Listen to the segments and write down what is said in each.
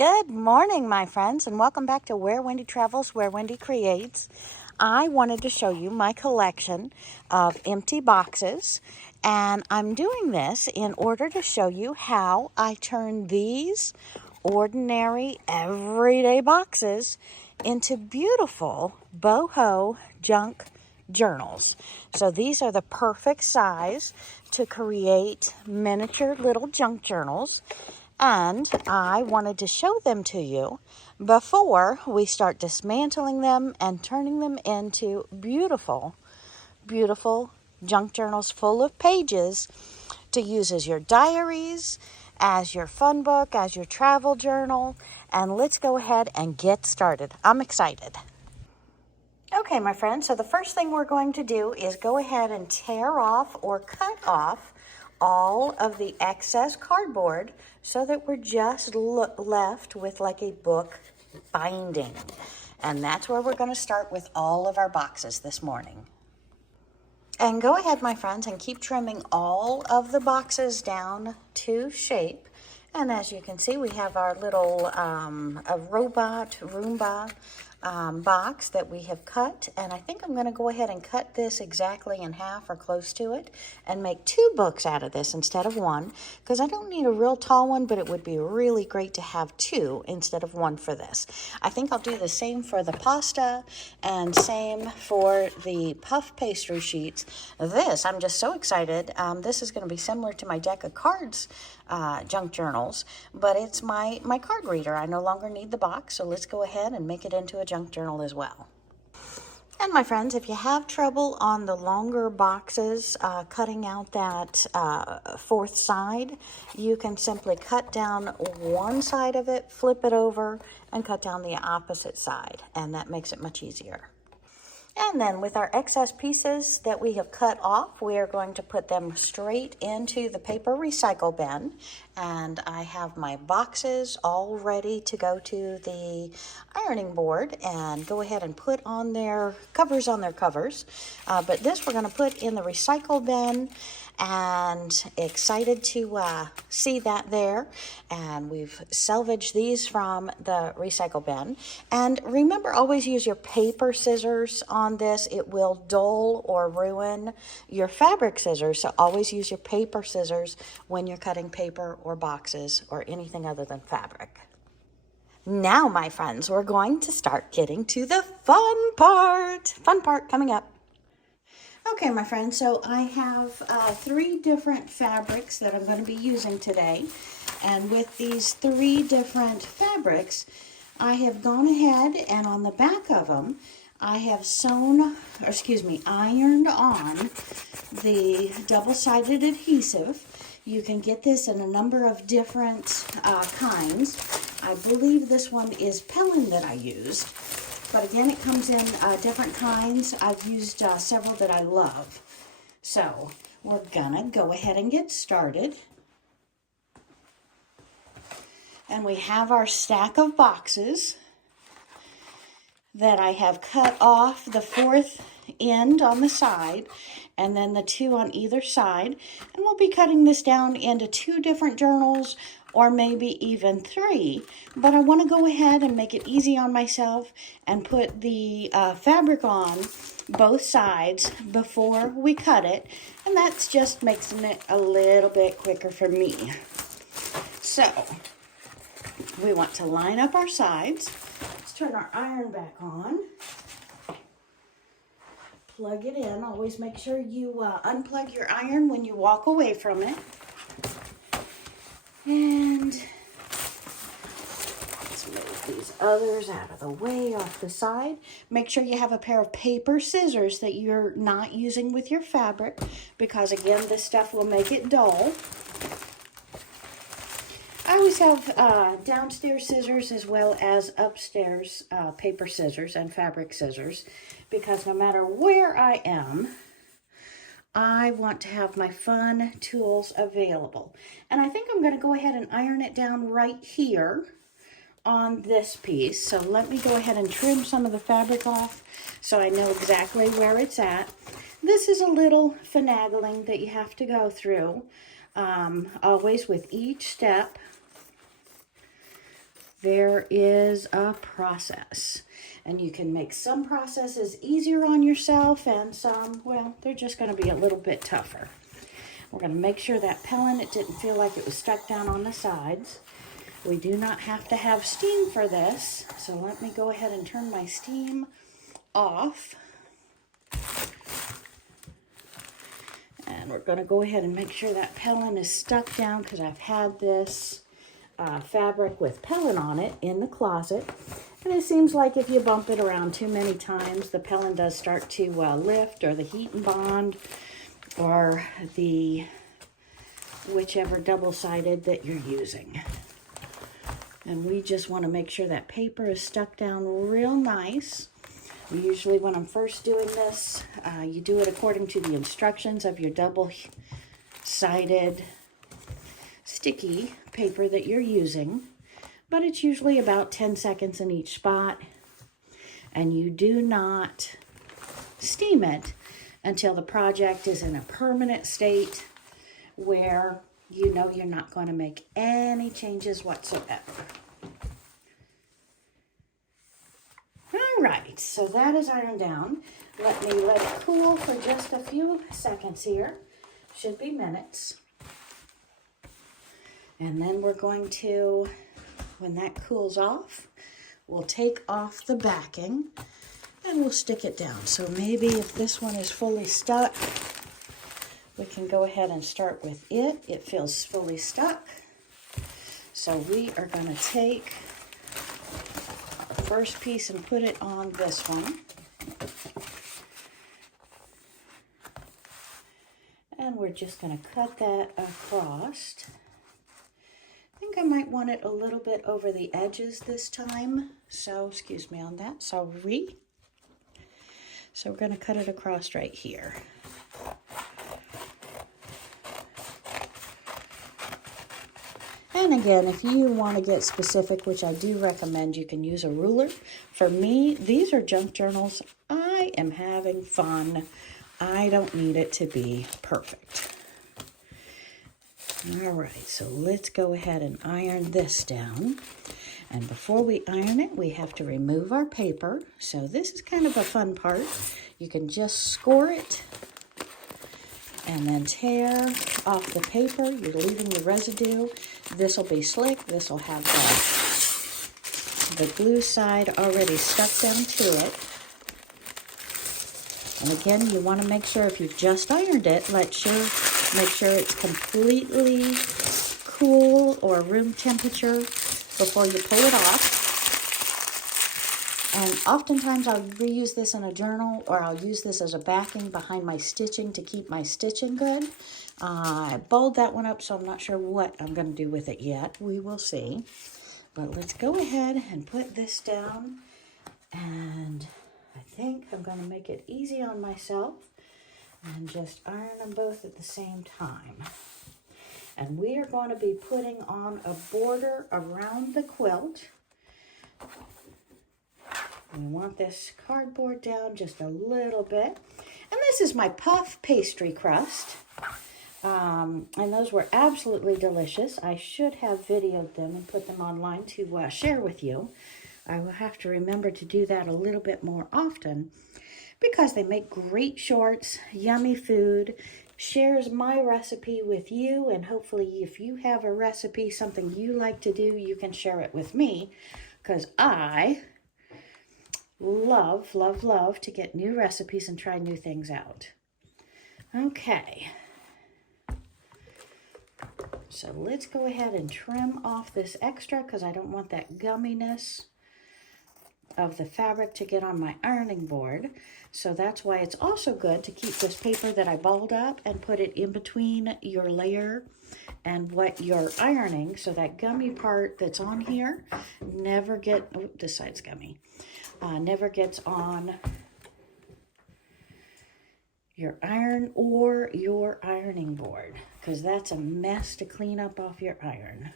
Good morning, my friends, and welcome back to Where Wendy Travels, Where Wendy Creates. I wanted to show you my collection of empty boxes, and I'm doing this in order to show you how I turn these ordinary, everyday boxes into beautiful boho junk journals. So these are the perfect size to create miniature little junk journals. And I wanted to show them to you before we start dismantling them and turning them into beautiful, beautiful junk journals full of pages to use as your diaries, as your fun book, as your travel journal. And let's go ahead and get started. I'm excited. Okay, my friends, so the first thing we're going to do is go ahead and tear off or cut off all of the excess cardboard so that we're just left with like a book binding. And that's where we're going to start with all of our boxes this morning. And go ahead, my friends, and keep trimming all of the boxes down to shape. And as you can see, we have our little a robot Roomba box that we have cut. And I think I'm going to go ahead and cut this exactly in half or close to it and make 2 books out of this instead of 1, because I don't need a real tall one, but it would be really great to have 2 instead of 1 for this. I think I'll do the same for the pasta and same for the puff pastry sheets. This, I'm just so excited. This is going to be similar to my deck of cards junk journals, but it's my card reader. I no longer need the box, so let's go ahead and make it into a junk journal as well. And my friends, if you have trouble on the longer boxes cutting out that 4th side, you can simply cut down one side of it, flip it over, and cut down the opposite side, and that makes it much easier. And then with our excess pieces that we have cut off, we are going to put them straight into the paper recycle bin. And I have my boxes all ready to go to the ironing board and go ahead and put on their covers on their covers. But this we're going to put in the recycle bin, and excited to see that there. And we've salvaged these from the recycle bin. And remember, always use your paper scissors on this. It will dull or ruin your fabric scissors, so always use your paper scissors when you're cutting paper or boxes or anything other than fabric. Now, my friends, we're going to start getting to the fun part. Fun part coming up. Okay, my friends, so I have 3 different fabrics that I'm going to be using today. And with these 3 different fabrics, I have gone ahead and on the back of them, I have ironed on the double-sided adhesive. You can get this in a number of different kinds. I believe this one is Pellin that I used. But again, it comes in different kinds. I've used several that I love. So we're gonna go ahead and get started. And we have our stack of boxes that I have cut off the 4th end on the side and then the 2 on either side. And we'll be cutting this down into 2 different journals, or maybe even 3, but I want to go ahead and make it easy on myself and put the fabric on both sides before we cut it, and that's just makes it a little bit quicker for me. So we want to line up our sides. Let's turn our iron back on. Plug it in. Always make sure you unplug your iron when you walk away from it. And let's move these others out of the way off the side. Make sure you have a pair of paper scissors that you're not using with your fabric, because again, this stuff will make it dull. I always have downstairs scissors as well as upstairs paper scissors and fabric scissors, because no matter where I am, I want to have my fun tools available. And I think I'm going to go ahead and iron it down right here on this piece. So let me go ahead and trim some of the fabric off so I know exactly where it's at. This is a little finagling that you have to go through, always with each step. there is a process. And you can make some processes easier on yourself and some, well, they're just going to be a little bit tougher. We're going to make sure that pellet, it didn't feel like it was stuck down on the sides. We do not have to have steam for this, so let me go ahead and turn my steam off. And we're going to go ahead and make sure that pellet is stuck down because I've had this fabric with pellet on it in the closet. And it seems like if you bump it around too many times, the pellet does start to lift, or the heat and bond, or the whichever double-sided that you're using. And we just want to make sure that paper is stuck down real nice. Usually when I'm first doing this, you do it according to the instructions of your double-sided sticky paper that you're using. But it's usually about 10 seconds in each spot. And you do not steam it until the project is in a permanent state where you know you're not going to make any changes whatsoever. All right, so that is ironed down. Let me let it cool for just a few seconds here. Should be minutes. And then we're going to, when that cools off, we'll take off the backing and we'll stick it down. So maybe if this one is fully stuck, we can go ahead and start with it. It feels fully stuck. So we are going to take our first piece and put it on this one. And we're just going to cut that across. I think I might want it a little bit over the edges this time. So, excuse me on that. Sorry. So we're going to cut it across right here. And again, if you want to get specific, which I do recommend, you can use a ruler. For me, these are junk journals. I am having fun. I don't need it to be perfect. All right, so let's go ahead and iron this down. And before we iron it, we have to remove our paper. So this is kind of a fun part. You can just score it and then tear off the paper. You're leaving the residue. This will be slick. This will have the glue side already stuck down to it. And again, you want to make sure if you've just ironed it, make sure it's completely cool or room temperature before you pull it off. And oftentimes I'll reuse this in a journal, or I'll use this as a backing behind my stitching to keep my stitching good. I bowled that one up, so I'm not sure what I'm going to do with it yet. We will see. But let's go ahead and put this down. And I think I'm going to make it easy on myself and just iron them both at the same time. And we are going to be putting on a border around the quilt. We want this cardboard down just a little bit. And this is my puff pastry crust. And those were absolutely delicious. I should have videoed them and put them online to share with you. I will have to remember to do that a little bit more often because they make great shorts, yummy food, shares my recipe with you, and hopefully if you have a recipe, something you like to do, you can share it with me because I love, love, love to get new recipes and try new things out. Okay. So let's go ahead and trim off this extra because I don't want that gumminess of the fabric to get on my ironing board. So that's why it's also good to keep this paper that I balled up and put it in between your layer and what you're ironing, so that gummy part that's on here never this side's gummy, never gets on your iron or your ironing board, because that's a mess to clean up off your iron.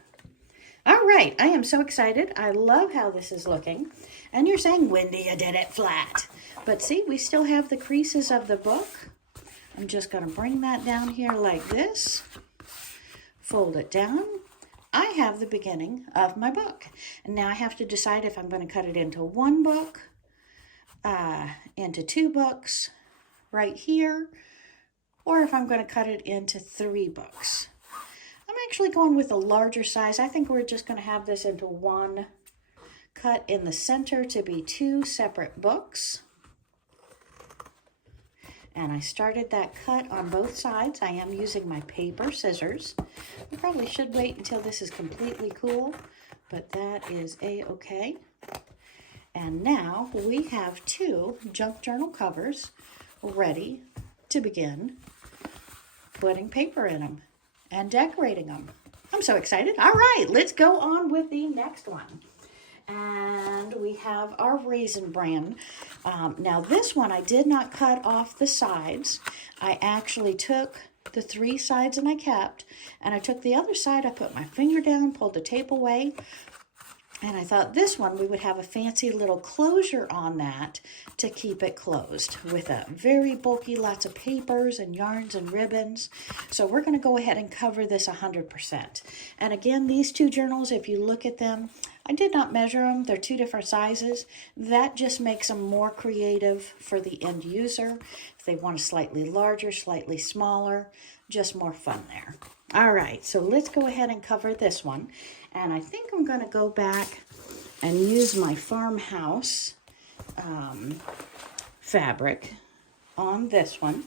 All right, I am so excited. I love how this is looking. And you're saying, Wendy, you did it flat. But see, we still have the creases of the book. I'm just going to bring that down here like this. Fold it down. I have the beginning of my book. And now I have to decide if I'm going to cut it into one book, into two books right here, or if I'm going to cut it into 3 books. I'm actually going with a larger size. I think we're just going to have this into one, cut in the center to be 2 separate books. And I started that cut on both sides. I am using my paper scissors. I probably should wait until this is completely cool, but that is a-okay. And now we have 2 junk journal covers ready to begin putting paper in them and decorating them. I'm so excited. All right, let's go on with the next one. And we have our Raisin Bran. Now this one I did not cut off the sides. I actually took the 3 sides and I kept, and I took the other side, I put my finger down, pulled the tape away, and I thought this one we would have a fancy little closure on that to keep it closed with a very bulky, lots of papers and yarns and ribbons. So we're going to go ahead and cover this 100%. And again, these 2 journals, if you look at them, I did not measure them. They're 2 different sizes. That just makes them more creative for the end user. If they want a slightly larger, slightly smaller, just more fun there. All right, so let's go ahead and cover this one. And I think I'm going to go back and use my farmhouse fabric on this one.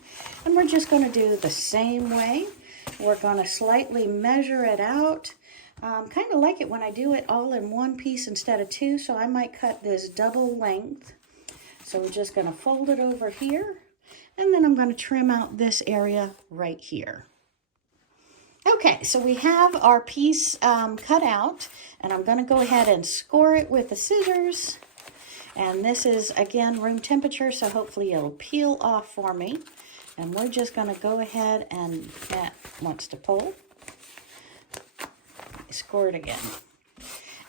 And we're just going to do the same way. We're going to slightly measure it out. Kind of like it when I do it all in one piece instead of 2, so I might cut this double length. So we're just going to fold it over here, and then I'm going to trim out this area right here. Okay, so we have our piece cut out, and I'm going to go ahead and score it with the scissors. And this is, again, room temperature, so hopefully it'll peel off for me. And we're just going to go ahead and, that wants to pull. Score it again.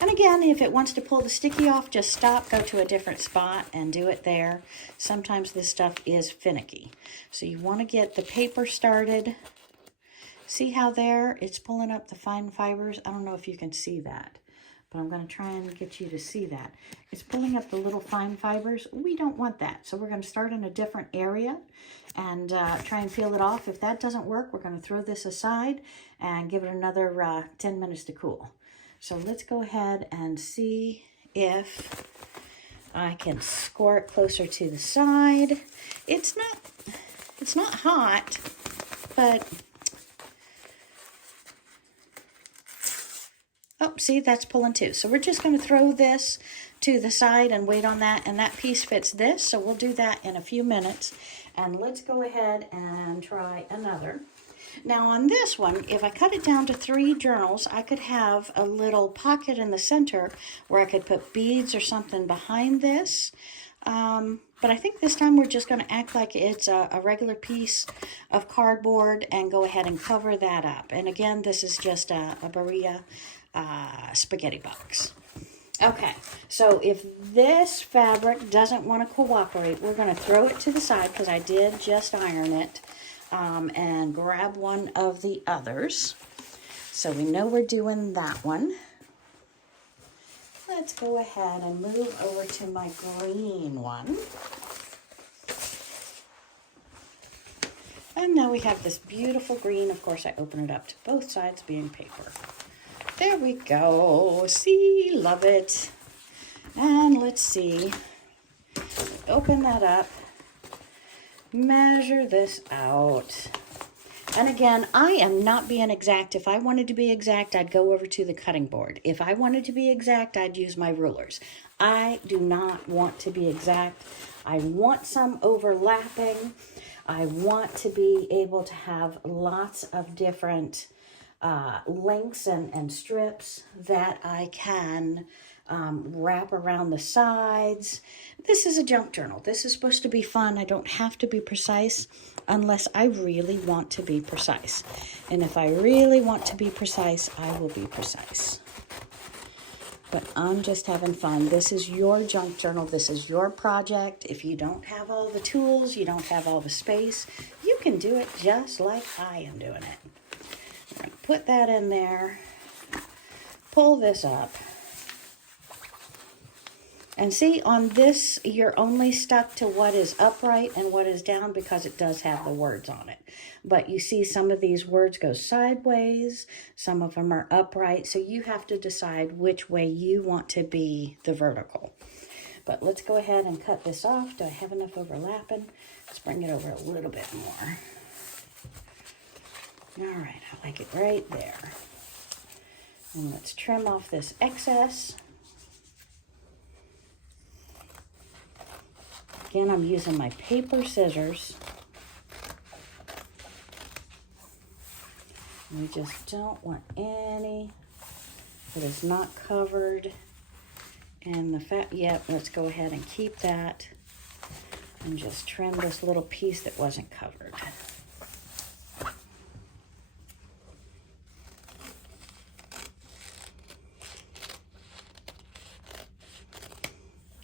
And again, if it wants to pull the sticky off, just stop, go to a different spot and do it there. Sometimes this stuff is finicky. So you want to get the paper started. See how there it's pulling up the fine fibers? I don't know if you can see that, but I'm going to try and get you to see that. It's pulling up the little fine fibers. We don't want that. So we're going to start in a different area and try and peel it off. If that doesn't work, we're going to throw this aside and give it another 10 minutes to cool. So let's go ahead and see if I can score it closer to the side. It's not hot, but oh, see, that's pulling too. So we're just going to throw this to the side and wait on that. And that piece fits this, so we'll do that in a few minutes. And let's go ahead and try another. Now on this one, if I cut it down to 3 journals, I could have a little pocket in the center where I could put beads or something behind this. But I think this time we're just going to act like it's a regular piece of cardboard and go ahead and cover that up. And again, this is just a Berea spaghetti box. Okay, so if this fabric doesn't want to cooperate, we're going to throw it to the side because I did just iron it, and grab one of the others. So we know we're doing that one. Let's go ahead and move over to my green one. And now we have this beautiful green. Of course, I open it up to both sides being paper. There we go. See, love it. And let's see. Open that up. Measure this out. And again, I am not being exact. If I wanted to be exact, I'd go over to the cutting board. If I wanted to be exact, I'd use my rulers. I do not want to be exact. I want some overlapping. I want to be able to have lots of different links and strips that I can wrap around the sides. This is a junk journal. This is supposed to be fun. I don't have to be precise unless I really want to be precise. And if I really want to be precise, I will be precise. But I'm just having fun. This is your junk journal. This is your project. If you don't have all the tools, you don't have all the space, you can do it just like I am doing it. We're going to put that in there. pull this up. And see, on this, you're only stuck to what is upright and what is down because it does have the words on it. But you see some of these words go sideways, some of them are upright, so you have to decide which way you want to be the vertical. But let's go ahead and cut this off. Do I have enough overlapping? Let's bring it over a little bit more. All right, I like it right there. And let's trim off this excess. Again, I'm using my paper scissors. We just don't want any that is not covered. And the fat, yep, let's go ahead and keep that. And just trim this little piece that wasn't covered.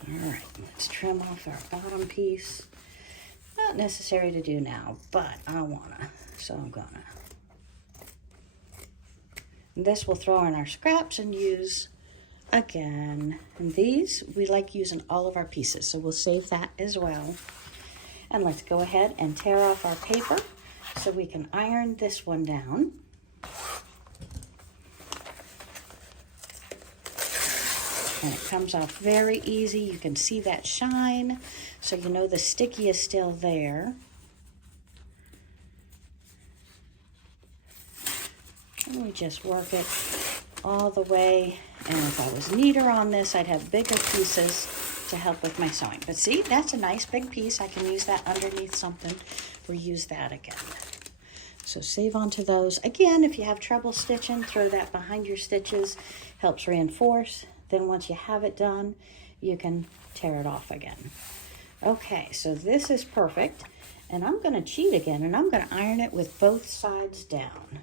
All right, let's trim off our bottom piece. Not necessary to do now, but I wanna, so I'm gonna. And this we'll throw in our scraps and use again. And these, we like using all of our pieces, so we'll save that as well. And let's go ahead and tear off our paper so we can iron this one down. And it comes off very easy. You can see that shine, so you know the sticky is still there. And we just work it all the way. And if I was neater on this, I'd have bigger pieces to help with my sewing. But see, that's a nice big piece. I can use that underneath something, reuse that again. So save onto those. Again, if you have trouble stitching, throw that behind your stitches. Helps reinforce. Then once you have it done, you can tear it off again. Okay, so this is perfect. And I'm going to cheat again, and I'm going to iron it with both sides down.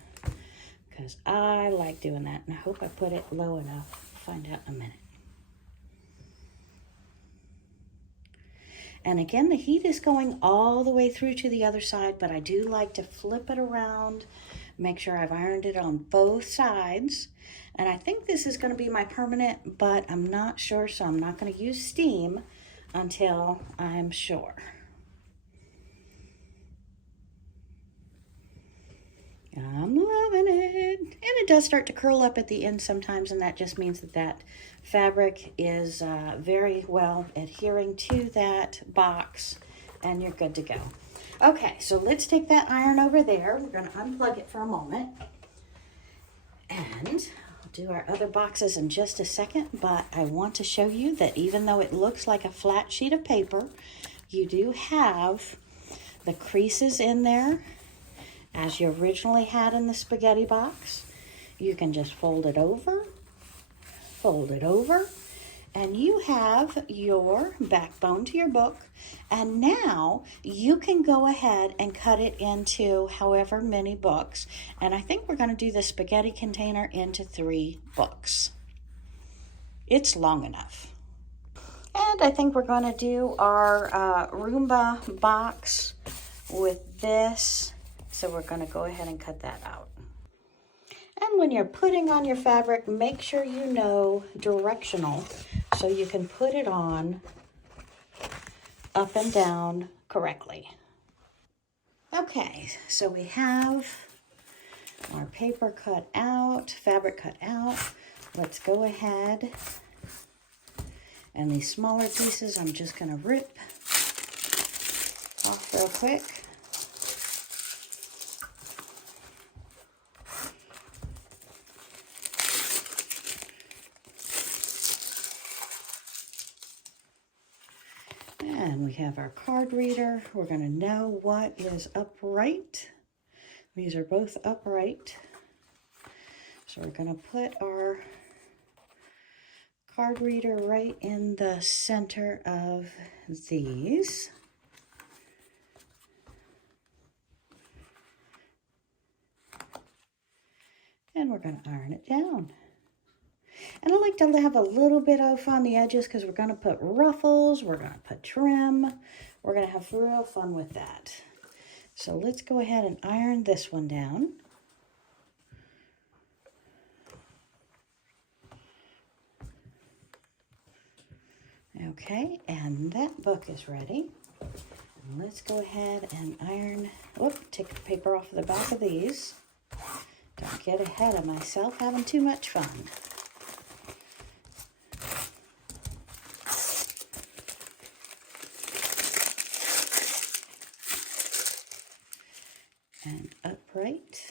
Because I like doing that, and I hope I put it low enough. Find out in a minute. And again, the heat is going all the way through to the other side, but I do like to flip it around, make sure I've ironed it on both sides. And I think this is going to be my permanent, but I'm not sure, so I'm not going to use steam until I'm sure. I'm loving it. And it does start to curl up at the end sometimes, and that just means that that fabric is very well adhering to that box, and you're good to go. Okay, so let's take that iron over there. We're going to unplug it for a moment. And I'll do our other boxes in just a second, but I want to show you that even though it looks like a flat sheet of paper, you do have the creases in there as you originally had in the spaghetti box. You can just fold it over, and you have your backbone to your book. And now you can go ahead and cut it into however many books. And I think we're going to do the spaghetti container into 3 books. It's long enough. And I think we're going to do our Roomba box with this. So we're going to go ahead and cut that out. And when you're putting on your fabric, make sure you know directional so you can put it on up and down correctly. Okay, so we have our paper cut out, fabric cut out. Let's go ahead. And these smaller pieces, I'm just going to rip off real quick. And we have our card reader. We're going to know what is upright. These are both upright. So we're going to put our card reader right in the center of these. And we're going to iron it down. And I like to have a little bit off on the edges because we're going to put ruffles, we're going to put trim, we're going to have real fun with that. So let's go ahead and iron this one down. Okay, and that book is ready. And let's go ahead and iron. Whoop, take the paper off the back of these. Don't get ahead of myself having too much fun. And upright.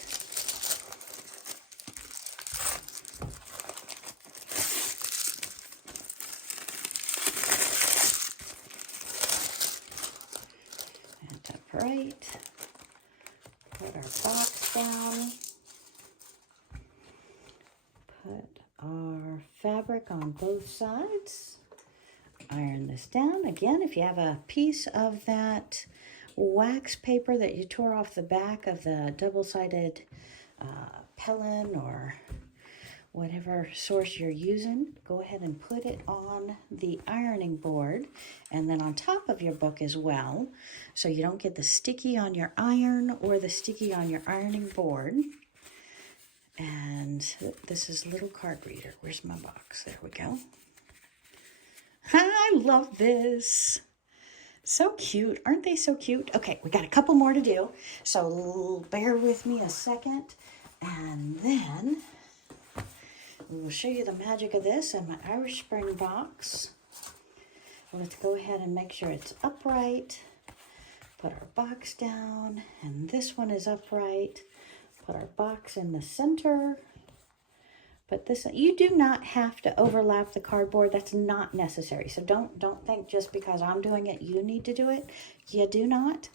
And upright. Put our box down. Put our fabric on both sides. Iron this down. Again, if you have a piece of that wax paper that you tore off the back of the double-sided Pellin or whatever source you're using, go ahead and put it on the ironing board and then on top of your book as well, so you don't get the sticky on your iron or the sticky on your ironing board. And this is little card reader. Where's my box? There we go. I love this. So cute. Aren't they so cute? Okay, we got a couple more to do, so bear with me a second, and then we will show you the magic of this in my Irish Spring box. Let's go ahead and make sure it's upright. Put our box down, and this one is upright. Put our box in the center. But this, you do not have to overlap the cardboard. That's not necessary. So don't think just because I'm doing it, you need to do it. You do not.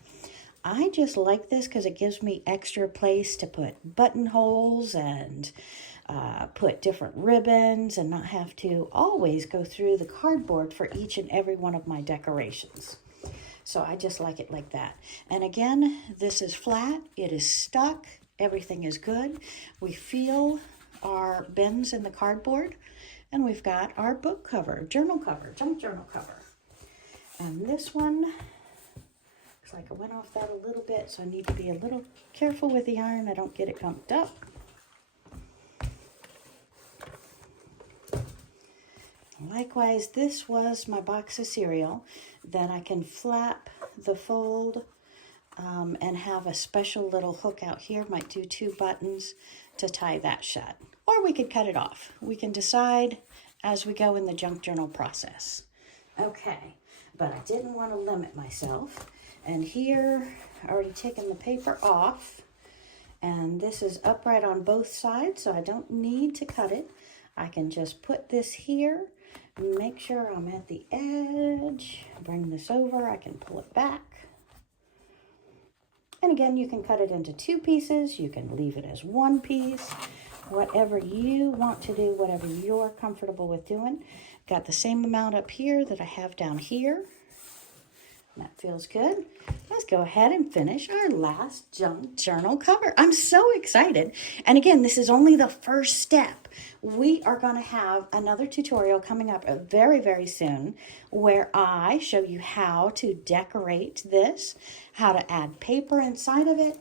I just like this because it gives me extra place to put buttonholes and put different ribbons and not have to always go through the cardboard for each and every one of my decorations. So I just like it like that. And again, this is flat. It is stuck. Everything is good. We feel our bends in the cardboard, and we've got our book cover, journal cover, junk journal cover. And this one looks like I went off that a little bit, so I need to be a little careful with the iron. I don't get it gunked up. Likewise, this was my box of cereal that I can flap the fold and have a special little hook out here. Might do 2 buttons to tie that shut. Or we could cut it off. We can decide as we go in the junk journal process. Okay, but I didn't want to limit myself. And here, I already taken the paper off. And this is upright on both sides, so I don't need to cut it. I can just put this here, make sure I'm at the edge, bring this over, I can pull it back. And again, you can cut it into 2 pieces, you can leave it as 1 piece, whatever you want to do, whatever you're comfortable with doing. Got the same amount up here that I have down here. That feels good. Let's go ahead and finish our last junk journal cover. I'm so excited. And again, this is only the first step. We are going to have another tutorial coming up very, very soon where I show you how to decorate this, how to add paper inside of it,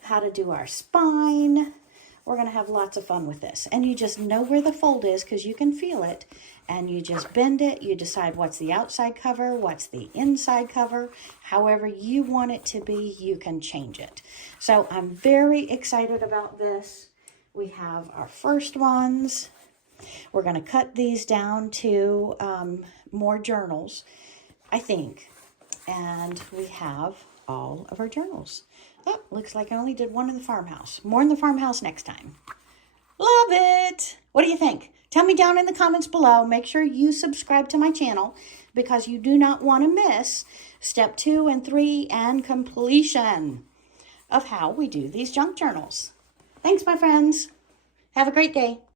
how to do our spine. We're going to have lots of fun with this. And you just know where the fold is because you can feel it. And you just bend it. You decide what's the outside cover, what's the inside cover. However you want it to be, you can change it. So I'm very excited about this. We have our first ones. We're going to cut these down to more journals, I think. And we have all of our journals. Oh, looks like I only did one in the farmhouse. More in the farmhouse next time. Love it. What do you think? Tell me down in the comments below. Make sure you subscribe to my channel because you do not want to miss step 2 and 3 and completion of how we do these junk journals. Thanks, my friends. Have a great day.